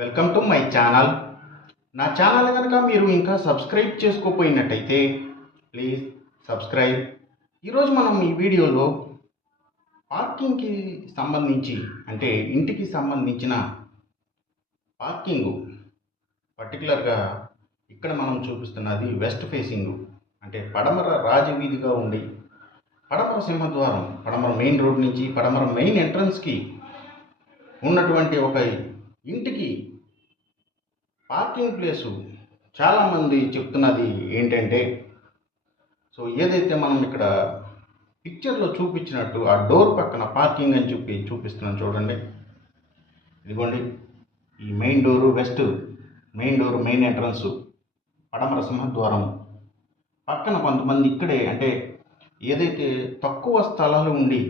Welcome to my channel. నా channel కనుక మీరు ఇంకా సబ్స్క్రైబ్ చేసుకోపోయినట్టయితే ప్లీజ్ సబ్స్క్రైబ్. ఈరోజు మనం ఈ వీడియోలో పార్కింగ్కి సంబంధించి అంటే ఇంటికి సంబంధించిన పార్కింగ్ పర్టికులర్గా ఇక్కడ మనం చూపిస్తున్నది వెస్ట్ ఫేసింగ్ అంటే పడమర రాజవీధిగా ఉండి పడమర సింహద్వారం పడమర మెయిన్ రోడ్ నుంచి పడమర మెయిన్ ఎంట్రన్స్కి ఉన్నటువంటి ఒక ఇంటికి పార్కింగ్ ప్లేసు చాలామంది చెప్తున్నది ఏంటంటే ఏదైతే మనం ఇక్కడ పిక్చర్లో చూపించినట్టు ఆ డోర్ పక్కన పార్కింగ్ అని చూపిస్తున్నాను చూడండి. ఇదిగోండి ఈ main door west main door main entrance పడమర సింహద్వారం పక్కన కొంతమంది ఇక్కడే అంటే ఏదైతే తక్కువ స్థలాలు ఉండి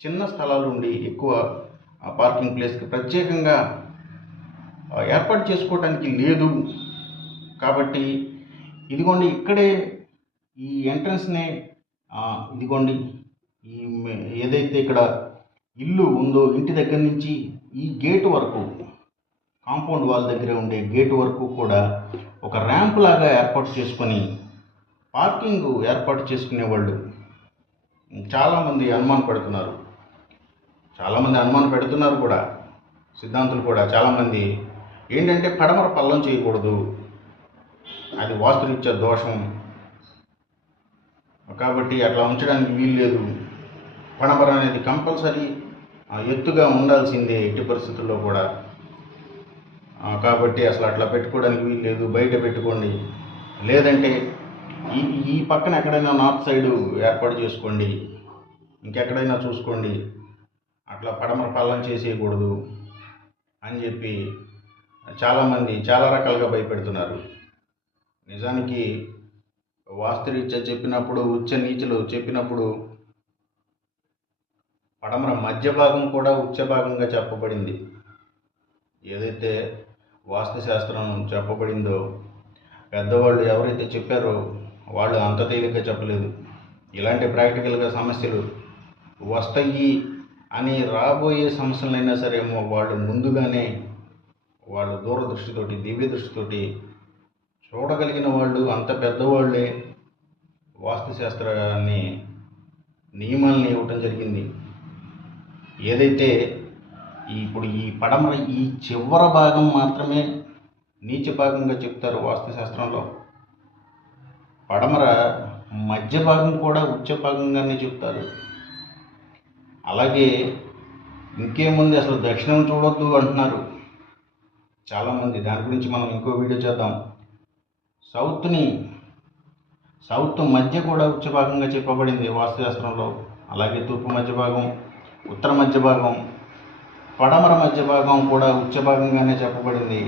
చిన్న స్థలాలు ఉండి ఎక్కువ పార్కింగ్ ప్లేస్కి ప్రత్యేకంగా ఏర్పాటు చేసుకోవడానికి లేదు కాబట్టి ఇదిగోండి ఇక్కడే ఈ ఎంట్రన్స్నే ఇదిగోండి ఈ ఏదైతే ఇక్కడ ఇల్లు ఉందో ఇంటి దగ్గర నుంచి ఈ గేటు వరకు కాంపౌండ్ వాల్ దగ్గర ఉండే గేటు వరకు కూడా ఒక ర్యాంప్ లాగా ఏర్పాటు చేసుకొని పార్కింగ్ ఏర్పాటు చేసుకునేవాళ్ళు చాలామంది అనుమాన పెడుతున్నారు కూడా. సిద్ధాంతులు కూడా చాలామంది ఏంటంటే పడమర పల్లం చేయకూడదు, అది వాస్తురీత్యా దోషం కాబట్టి అట్లా ఉంచడానికి వీలు లేదు, పడమర అనేది కంపల్సరీ ఎత్తుగా ఉండాల్సిందే ఎట్టి పరిస్థితుల్లో కూడా, కాబట్టి అసలు అట్లా పెట్టుకోవడానికి వీలు లేదు, బయట పెట్టుకోండి, లేదంటే ఈ పక్కన ఎక్కడైనా నార్త్ సైడు ఏర్పాటు చేసుకోండి, ఇంకెక్కడైనా చూసుకోండి, అట్లా పడమర పల్లం చేసేయకూడదు అని చెప్పి చాలామంది చాలా రకాలుగా భయపెడుతున్నారు. నిజానికి వాస్తురీత్యా చెప్పినప్పుడు ఉచ్చ నీచులు చెప్పినప్పుడు పడమర మధ్య భాగం కూడా ఉచ్చ భాగంగా చెప్పబడింది. ఏదైతే వాస్తుశాస్త్రం చెప్పబడిందో పెద్దవాళ్ళు ఎవరైతే చెప్పారో వాళ్ళు అంత తేలిగ్గా చెప్పలేదు. ఇలాంటి ప్రాక్టికల్గా సమస్యలు వస్తాయి అని రాబోయే సమస్యలైనా సరేమో వాళ్ళు ముందుగానే వాళ్ళు దూరదృష్టితోటి దివ్య దృష్టితోటి చూడగలిగిన వాళ్ళు అంత పెద్దవాళ్ళే వాస్తుశాస్త్రాన్ని నియమాలను ఇవ్వటం జరిగింది. ఏదైతే ఇప్పుడు ఈ పడమర ఈ చివర భాగం మాత్రమే నీచ భాగంగా చెప్తారు వాస్తుశాస్త్రంలో, పడమర మధ్య భాగం కూడా ఉచ్చ భాగంగానే చెప్తారు. అలాగే ఇంకేముంది అసలు దక్షిణం చూడొద్దు అంటున్నారు చాలామంది. దాని గురించి మనం ఇంకో వీడియో చేద్దాం. సౌత్ మధ్య కూడా ఉచ్చ భాగంగా చెప్పబడింది వాస్తుశాస్త్రంలో. అలాగే తూర్పు మధ్య భాగం, ఉత్తర మధ్య భాగం, పడమర మధ్య భాగం కూడా ఉచ్చ భాగంగానే చెప్పబడింది.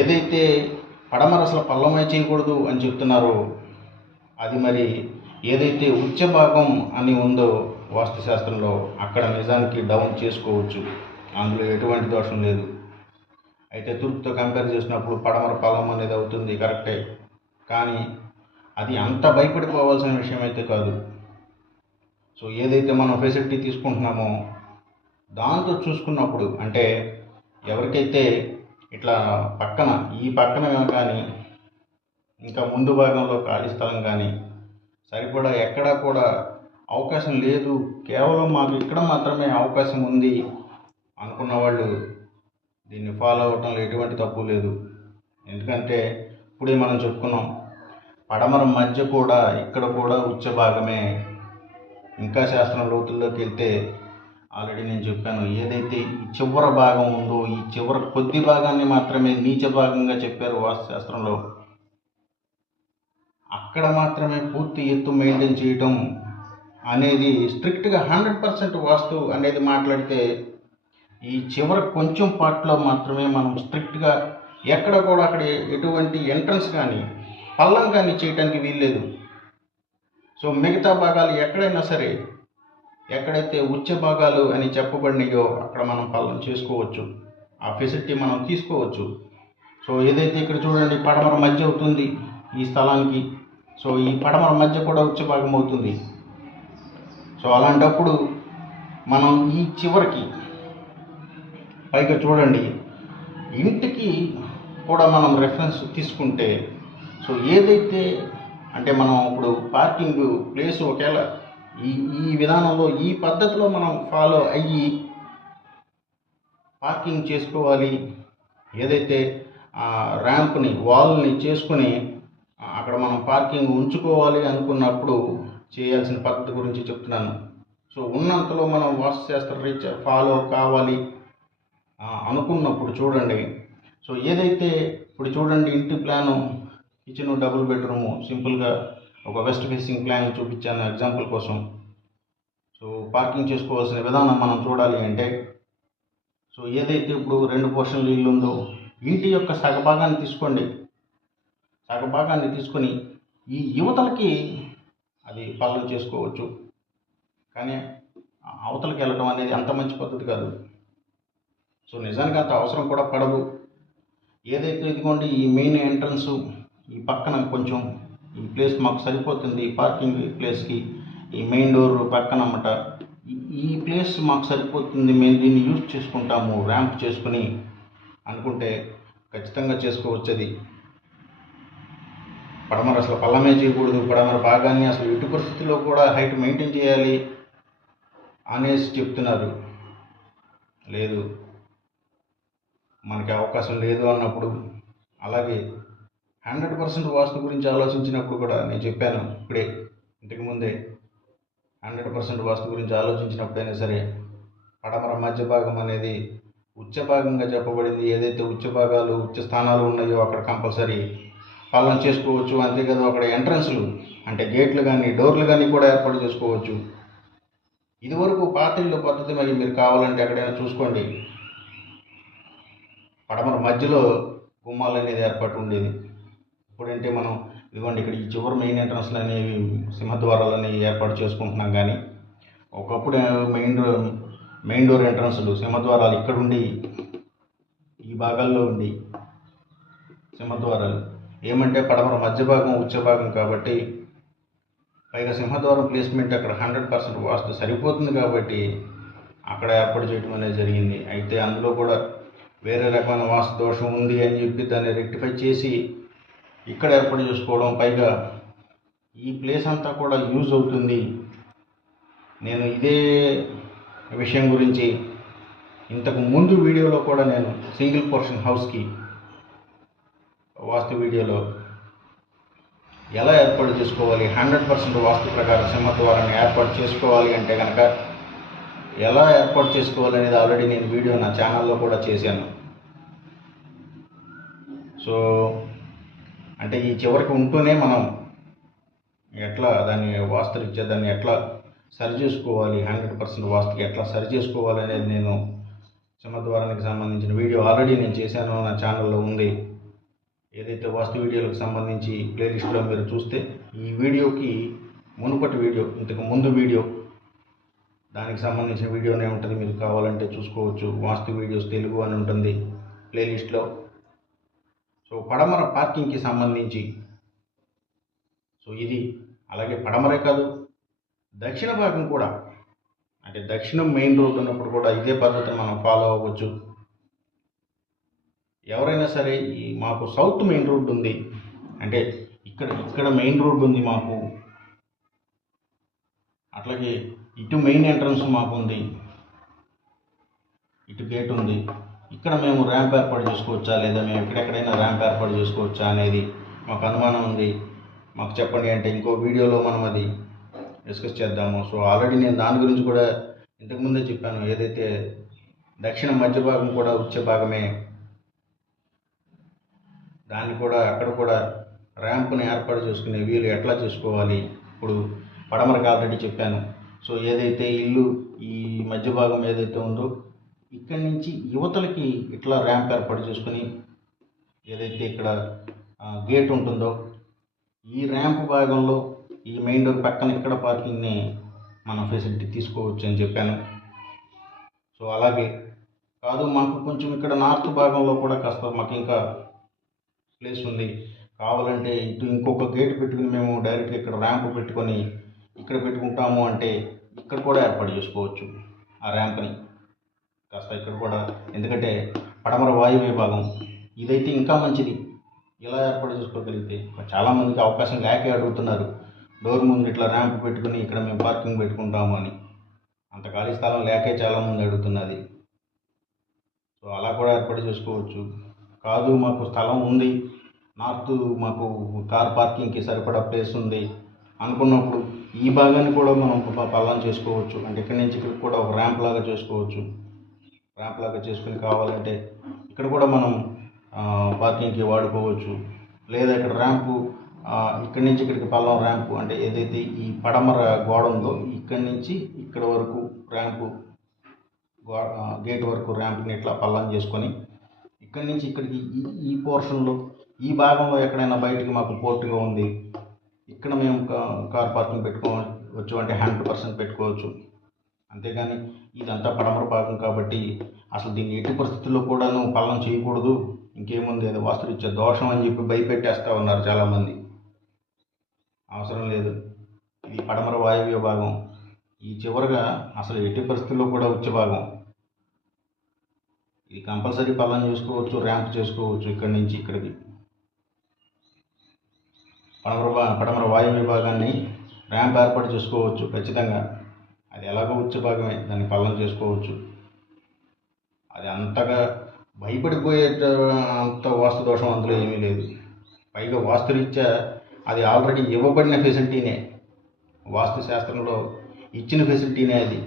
ఏదైతే పడమర అసలు పల్లమై చేయకూడదు అని చెప్తున్నారో అది మరి ఏదైతే ఉచ్చ భాగం అని ఉందో వాస్తుశాస్త్రంలో అక్కడ నిజానికి డౌన్ చేసుకోవచ్చు, అందులో ఎటువంటి దోషం లేదు. అయితే తూర్పుతో కంపేర్ చేసినప్పుడు పడమర పల్లం అనేది అవుతుంది కరెక్టే, కానీ అది అంత భయపడిపోవాల్సిన విషయం అయితే కాదు. ఏదైతే మనం ఫెసిలిటీ తీసుకుంటున్నామో దాంతో చూసుకున్నప్పుడు అంటే ఎవరికైతే ఇట్లా ఈ పక్కన కానీ ఇంకా ముందు భాగంలో ఖాళీ స్థలం కానీ సరిపడా ఎక్కడా కూడా అవకాశం లేదు, కేవలం మాకు ఇక్కడ మాత్రమే అవకాశం ఉంది అనుకున్న వాళ్ళు దీన్ని ఫాలో అవటంలో ఎటువంటి తప్పు లేదు. ఎందుకంటే ఇప్పుడే మనం చెప్పుకున్నాం పడమర మధ్య కూడా ఇక్కడ కూడా ఉచ్చ భాగమే. ఇంకా శాస్త్రం లోతుల్లోకి వెళ్తే ఆల్రెడీ నేను చెప్పాను, ఏదైతే ఈ చివర భాగం ఉందో ఈ చివర కొద్ది భాగాన్ని మాత్రమే నీచ భాగంగా చెప్పారు వాస్తుశాస్త్రంలో. అక్కడ మాత్రమే పూర్తి ఎత్తు మెయింటైన్ చేయటం అనేది స్ట్రిక్ట్గా 100% వాస్తు అనేది మాట్లాడితే ఈ చివరి కొంచెం పార్ట్లో మాత్రమే మనం స్ట్రిక్ట్గా ఎక్కడ కూడా అక్కడ ఎటువంటి ఎంట్రన్స్ కానీ పల్లం కానీ చేయడానికి వీల్లేదు. మిగతా భాగాలు ఎక్కడైనా సరే ఎక్కడైతే ఉచ్చ భాగాలు అని చెప్పబడినాయో అక్కడ మనం పల్లం చేసుకోవచ్చు, ఆ ఫెసిలిటీ మనం తీసుకోవచ్చు. ఏదైతే ఇక్కడ చూడండి పడమర మధ్య అవుతుంది ఈ స్థలానికి, ఈ పడమర మధ్య కూడా ఉచ్చ భాగం అవుతుంది. అలాంటప్పుడు మనం ఈ చివరికి పైగా చూడండి, ఇంటికి కూడా మనం రెఫరెన్స్ తీసుకుంటే, సో ఏదైతే అంటే మనం ఇప్పుడు పార్కింగ్ ప్లేస్ ఒకవేళ ఈ ఈ విధానంలో ఈ పద్ధతిలో మనం ఫాలో అయ్యి పార్కింగ్ చేసుకోవాలి, ఏదైతే ర్యాంప్ని వాల్ని చేసుకుని అక్కడ మనం పార్కింగ్ ఉంచుకోవాలి అనుకున్నప్పుడు చేయాల్సిన పద్ధతి గురించి చెప్తున్నాను. సో ఉన్నంతలో మనం వాస్తుశాస్త్ర రీత్యా ఫాలో కావాలి అనుకున్నప్పుడు చూడండి, సో ఏదైతే ఇప్పుడు చూడండి ఇంటి ప్లాను, కిచెను, డబుల్ బెడ్రూము, సింపుల్గా ఒక వెస్ట్ ఫేసింగ్ ప్లాన్ చూపించాను ఎగ్జాంపుల్ కోసం. సో పార్కింగ్ చేసుకోవాల్సిన విధానం మనం చూడాలి అంటే, సో ఏదైతే ఇప్పుడు 2 పోర్షన్లు ఇల్లు ఉందో ఇంటి యొక్క సగభాగాన్ని తీసుకోండి. సగభాగాన్ని తీసుకొని ఈ యువతలకి అది పల్లం చేసుకోవచ్చు, కానీ అవతలకి వెళ్ళడం అనేది అంత మంచి పద్ధతి కాదు. సో నిజానికి అంత అవసరం కూడా పడదు. ఏదైతే ఇదిగోండి ఈ మెయిన్ ఎంట్రన్స్ ఈ పక్కన కొంచెం ఈ ప్లేస్ మాకు సరిపోతుంది, పార్కింగ్ ప్లేస్కి ఈ మెయిన్ డోర్ పక్కన అన్నమాట, ఈ ప్లేస్ మాకు సరిపోతుంది, మేము దీన్ని యూజ్ చేసుకుంటాము ర్యాంప్ చేసుకుని అనుకుంటే ఖచ్చితంగా చేసుకోవచ్చు. అది పడమర అసలు పల్లమే చేయకూడదు, పడమర భాగాన్ని అసలు ఎటు పరిస్థితిలో కూడా హైట్ మెయింటైన్ చేయాలి అనేసి చెప్తున్నారు. లేదు, మనకి అవకాశం లేదు అన్నప్పుడు, అలాగే 100% వాస్తు గురించి ఆలోచించినప్పుడు కూడా నేను చెప్పాను ఇప్పుడే ఇంతకు ముందే, 100% వాస్తు గురించి ఆలోచించినప్పుడైనా సరే పడమర మధ్య భాగం అనేది ఉచ్చ భాగంగా చెప్పబడింది. ఏదైతే ఉచ్చ భాగాలు ఉచ్చ స్థానాలు ఉన్నాయో అక్కడ కంపల్సరీ పాలన చేసుకోవచ్చు. అంతేకాదు అక్కడ ఎంట్రన్స్లు అంటే గేట్లు కానీ డోర్లు కానీ కూడా ఏర్పాటు చేసుకోవచ్చు. ఇదివరకు పాతిళ్ళ పద్ధతి మరి మీరు కావాలంటే ఎక్కడైనా చూసుకోండి, పడమర మధ్యలో గుమ్మాలు అనేది ఏర్పాటు ఉండేది. ఇప్పుడంటే మనం ఇదిగోండి ఇక్కడ ఈ చివరి మెయిన్ ఎంట్రన్స్లు అనేవి సింహద్వారాలు అనేవి ఏర్పాటు చేసుకుంటున్నాం, కానీ ఒకప్పుడు మెయిన్ డోర్ ఎంట్రన్స్లు సింహద్వారాలు ఇక్కడుండి ఈ భాగాల్లో ఉండి సింహద్వారాలు ఏమంటే పడమర మధ్య భాగం ఉచ్చ భాగం కాబట్టి, పైగా సింహద్వారం ప్లేస్మెంట్ అక్కడ 100% వాస్తు సరిపోతుంది కాబట్టి అక్కడ ఏర్పాటు చేయడం అనేది జరిగింది. అయితే అందులో కూడా వేరే రకమైన వాస్తు దోషం ఉంది అని చెప్పి దాన్ని రెక్టిఫై చేసి ఇక్కడ ఏర్పాటు చేసుకోవడం, పైగా ఈ ప్లేస్ అంతా కూడా యూజ్ అవుతుంది. నేను ఇదే విషయం గురించి ఇంతకు ముందు వీడియోలో కూడా నేను సింగిల్ పోర్షన్ హౌస్కి వాస్తు వీడియోలో ఎలా ఏర్పాటు చేసుకోవాలి, 100% వాస్తు ప్రకారం సింహద్వారాన్ని ఏర్పాటు చేసుకోవాలి అంటే కనుక ఎలా ఏర్పాటు చేసుకోవాలి అనేది ఆల్రెడీ నేను వీడియో నా ఛానల్లో కూడా చేశాను. సో అంటే ఈ చివరికి ఉంటూనే మనం ఎట్లా దాన్ని వాస్తురీత్యా దాన్ని ఎట్లా సరి చేసుకోవాలి, 100% వాస్తుకి ఎట్లా సరి చేసుకోవాలి అనేది నేను సింహద్వారానికి సంబంధించిన వీడియో ఆల్రెడీ నేను చేశాను, నా ఛానల్లో ఉంది. ఏదైతే వాస్తు వీడియోలకు సంబంధించి ప్లేలిస్ట్లో మీరు చూస్తే ఈ వీడియోకి మునుపటి వీడియో, ఇంతకు ముందు వీడియో, దానికి సంబంధించిన వీడియోనే ఉంటుంది, మీరు కావాలంటే చూసుకోవచ్చు. వాస్తు వీడియోస్ తెలుగు అని ఉంటుంది ప్లేలిస్ట్లో. సో పడమర పార్కింగ్కి సంబంధించి సో ఇది, అలాగే పడమరే కాదు దక్షిణ భాగం కూడా, అంటే దక్షిణం మెయిన్ రోడ్ ఉన్నప్పుడు కూడా ఇదే పద్ధతిని మనం ఫాలో అవ్వచ్చు. ఎవరైనా సరే ఈ మాకు సౌత్ మెయిన్ రోడ్ ఉంది అంటే ఇక్కడ మెయిన్ రోడ్ ఉంది మాకు, అట్లాగే ఇటు మెయిన్ ఎంట్రన్స్ మాకు ఉంది, ఇటు గేట్ ఉంది, ఇక్కడ మేము ర్యాంప్ ఏర్పాటు చేసుకోవచ్చా లేదా మేము ఎక్కడెక్కడైనా ర్యాంప్ ఏర్పాటు చేసుకోవచ్చా అనేది మాకు అనుమానం ఉంది, మాకు చెప్పండి అంటే ఇంకో వీడియోలో మనం అది డిస్కస్ చేద్దాము. సో ఆల్రెడీ నేను దాని గురించి కూడా ఇంతకుముందే చెప్పాను. ఏదైతే దక్షిణ మధ్య భాగం కూడా ఉచ్చ భాగమే, దాన్ని కూడా అక్కడ కూడా ర్యాంప్ని ఏర్పాటు చేసుకునే వీలు ఎట్లా చేసుకోవాలి ఇప్పుడు పడమరకు ఆల్రెడీ చెప్పాను. సో ఏదైతే ఇల్లు ఈ మధ్య భాగం ఏదైతే ఉందో ఇక్కడి నుంచి యువతలకి ఇట్లా ర్యాంప్ ఏర్పాటు చేసుకుని, ఏదైతే ఇక్కడ గేట్ ఉంటుందో ఈ ర్యాంప్ భాగంలో ఈ మెయిన్ డోర్ పక్కన ఇక్కడ పార్కింగ్ని మనం ఫెసిలిటీ తీసుకోవచ్చు అని చెప్పాను. సో అలాగే కాదు మాకు కొంచెం ఇక్కడ నార్త్ భాగంలో కూడా కాస్త మాకు ఇంకా ప్లేస్ ఉంది, కావాలంటే ఇటు ఇంకొక గేట్ పెట్టుకుని మేము డైరెక్ట్గా ఇక్కడ ర్యాంప్ పెట్టుకొని ఇక్కడ పెట్టుకుంటాము అంటే ఇక్కడ కూడా ఏర్పాటు చేసుకోవచ్చు ఆ ర్యాంప్ని. కాస్త ఇక్కడ కూడా, ఎందుకంటే పడమర వాయువ్య భాగం ఇదైతే ఇంకా మంచిది. ఇలా ఏర్పాటు చేసుకోగలిగితే చాలామందికి అవకాశం లేకే అడుగుతున్నారు. డోర్ ముందు ఇట్లా ర్యాంప్ పెట్టుకుని ఇక్కడ మేము పార్కింగ్ పెట్టుకుంటాము అని. అంత ఖాళీ స్థలం లేకే చాలామంది అడుగుతున్నది. సో అలా కూడా ఏర్పాటు చేసుకోవచ్చు. కాదు మాకు స్థలం ఉంది, నార్త్ మాకు కార్ పార్కింగ్కి సరిపడా ప్లేస్ ఉంది అనుకున్నప్పుడు ఈ భాగాన్ని కూడా మనం పల్లం చేసుకోవచ్చు. అంటే ఇక్కడి నుంచి ఇక్కడికి కూడా ఒక ర్యాంప్ లాగా చేసుకోవచ్చు. ర్యాంప్ లాగా చేసుకుని కావాలంటే ఇక్కడ కూడా మనం పార్కింగ్కి వాడుకోవచ్చు. లేదా ఇక్కడ ర్యాంపు ఇక్కడి నుంచి ఇక్కడికి పల్లం ర్యాంపు, అంటే ఏదైతే ఈ పడమర గోడ ఉందో ఇక్కడి నుంచి ఇక్కడ వరకు ర్యాంపు, గేట్ వరకు ర్యాంప్ని ఇట్లా పల్లం చేసుకొని ఇక్కడి నుంచి ఇక్కడికి ఈ పోర్షన్లో ఈ భాగంలో ఎక్కడైనా బయటికి మాకు పోర్టుగా ఉంది, ఇక్కడ మేము కార్ పార్కింగ్ పెట్టుకోవచ్చు అంటే 100% పెట్టుకోవచ్చు. అంతేగాని ఇదంతా పడమర భాగం కాబట్టి అసలు దీన్ని ఎట్టి పరిస్థితుల్లో కూడా నువ్వు పల్లం చేయకూడదు, ఇంకేముంది అది వాస్తురీత్యా దోషం అని చెప్పి భయపెట్టేస్తూ ఉన్నారు చాలామంది. అవసరం లేదు. ఇది పడమర వాయువ్య భాగం. ఈ చివరగా అసలు ఎట్టి పరిస్థితుల్లో కూడా ఉచ్చ భాగం. ఇది కంపల్సరీ పల్లం చేసుకోవచ్చు, ర్యాంప్ చేసుకోవచ్చు. ఇక్కడి నుంచి ఇక్కడికి పడమర వాయువ్య భాగాన్ని ర్యాంప్ ఏర్పాటు చేసుకోవచ్చు ఖచ్చితంగా. అది ఎలాగో ఉచ్చ భాగమే, దాన్ని పల్లం చేసుకోవచ్చు. అది అంతగా భయపడిపోయే అంత వాస్తు దోషం అందులో ఏమీ లేదు. పైగా వాస్తురీత్యా అది ఆల్రెడీ ఇవ్వబడిన ఫెసిలిటీనే, వాస్తు శాస్త్రంలో ఇచ్చిన ఫెసిలిటీనే. అది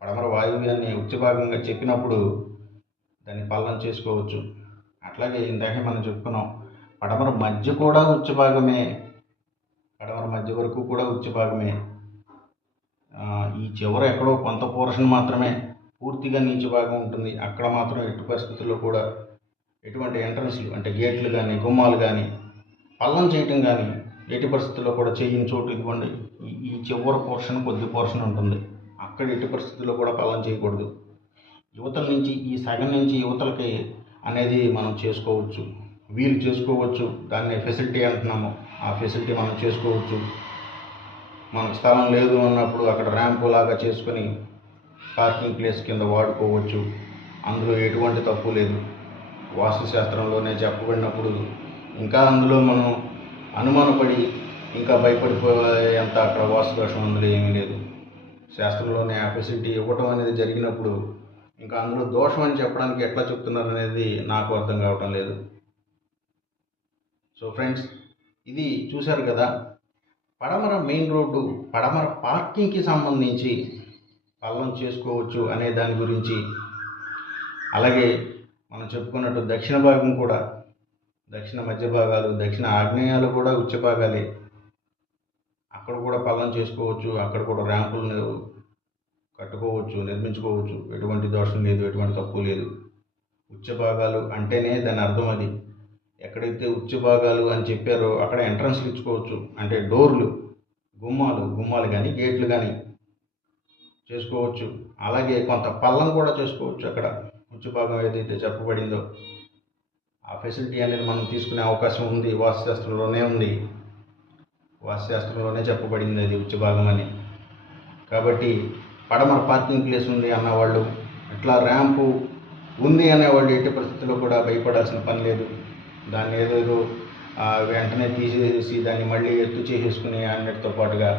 పడమర వాయువ్యాన్ని ఉచ్చ భాగంగా చెప్పినప్పుడు దాన్ని పల్లం చేసుకోవచ్చు. అట్లాగే ఇందాకే మనం చెప్పుకున్నాం, పడమర మధ్య కూడా ఉచ్చ భాగమే, పడమర మధ్య వరకు కూడా ఉచ్చ భాగమే. ఈ చివర ఎక్కడో కొంత పోర్షన్ మాత్రమే పూర్తిగా నీచ భాగం ఉంటుంది. అక్కడ మాత్రం ఎట్టి పరిస్థితుల్లో కూడా ఎటువంటి ఎంట్రన్స్లు అంటే గేట్లు కానీ గుమ్మాలు కానీ పల్లం చేయటం కానీ ఎట్టి పరిస్థితుల్లో కూడా చేయని చోటు ఇదిగోండి ఈ చివరి పోర్షన్ కొద్ది పోర్షన్ ఉంటుంది, అక్కడ ఎట్టి పరిస్థితుల్లో కూడా పల్లం చేయకూడదు. యువతల నుంచి ఈ సగం నుంచి యువతలకి అనేది మనం చేసుకోవచ్చు, వీలు చేసుకోవచ్చు. దాన్ని ఫెసిలిటీ అంటున్నాము, ఆ ఫెసిలిటీ మనం చేసుకోవచ్చు. మనకు స్థలం లేదు అన్నప్పుడు అక్కడ ర్యాంపు లాగా చేసుకొని పార్కింగ్ ప్లేస్ కింద వాడుకోవచ్చు. అందులో ఎటువంటి తప్పు లేదు. వాస్తు శాస్త్రంలోనే చెప్పబడినప్పుడు ఇంకా అందులో మనం అనుమానపడి ఇంకా భయపడిపోయేంత అక్కడ వాస్తు దోషం అందులో ఏమీ లేదు. శాస్త్రంలోనే ఆ ఫెసిలిటీ ఇవ్వటం అనేది జరిగినప్పుడు ఇంకా అందులో దోషం అని చెప్పడానికి ఎట్లా చెప్తున్నారు అనేది నాకు అర్థం కావటం లేదు. సో ఫ్రెండ్స్, ఇది చూశారు కదా, పడమర మెయిన్ రోడ్డు పడమర పార్కింగ్కి సంబంధించి పల్లం చేసుకోవచ్చు అనే దాని గురించి. అలాగే మనం చెప్పుకున్నట్టు దక్షిణ భాగం కూడా, దక్షిణ మధ్య భాగాలు, దక్షిణ ఆగ్నేయాలు కూడా ఉచ్చ భాగాలే, అక్కడ కూడా పల్లం చేసుకోవచ్చు. అక్కడ కూడా ర్యాంపులు కట్టుకోవచ్చు, నిర్మించుకోవచ్చు. ఎటువంటి దోషం లేదు, ఎటువంటి తప్పు లేదు. ఉచ్చ భాగాలు అంటేనే దాని అర్థం అది. ఎక్కడైతే ఉచ్చ భాగాలు అని చెప్పారో అక్కడ ఎంట్రన్స్లు ఇచ్చుకోవచ్చు, అంటే డోర్లు, గుమ్మాలు కానీ గేట్లు కానీ చేసుకోవచ్చు. అలాగే కొంత పల్లం కూడా చేసుకోవచ్చు. అక్కడ ఉచ్చ భాగం ఏదైతే చెప్పబడిందో ఆ ఫెసిలిటీ అనేది మనం తీసుకునే అవకాశం ఉంది. వాస్తుశాస్త్రంలోనే ఉంది, వాస్తుశాస్త్రంలోనే చెప్పబడింది అది ఉచ్చ భాగం అని. కాబట్టి పడమర పార్కింగ్ ప్లేస్ ఉంది అన్నవాళ్ళు, ఇట్లా ర్యాంపు ఉంది అనేవాళ్ళు ఎట్టి పరిస్థితుల్లో కూడా భయపడాల్సిన పని లేదు. దాన్ని ఏదేదో వెంటనే తీసేసి దాన్ని మళ్ళీ ఎత్తు చేసేసుకుని అన్నిటితో పాటుగా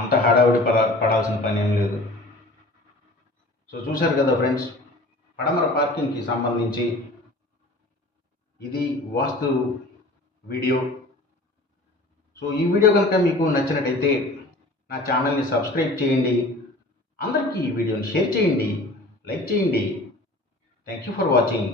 అంత హడావుడి పడాల్సిన పని ఏం లేదు. సో చూశారు కదా ఫ్రెండ్స్, పడమర పార్కింగ్కి సంబంధించి ఇది వాస్తు వీడియో. సో ఈ వీడియో కనుక మీకు నచ్చినట్టయితే నా ఛానల్ని సబ్స్క్రైబ్ చేయండి, అందరికీ ఈ వీడియోని షేర్ చేయండి, లైక్ చేయండి. Thank you for watching.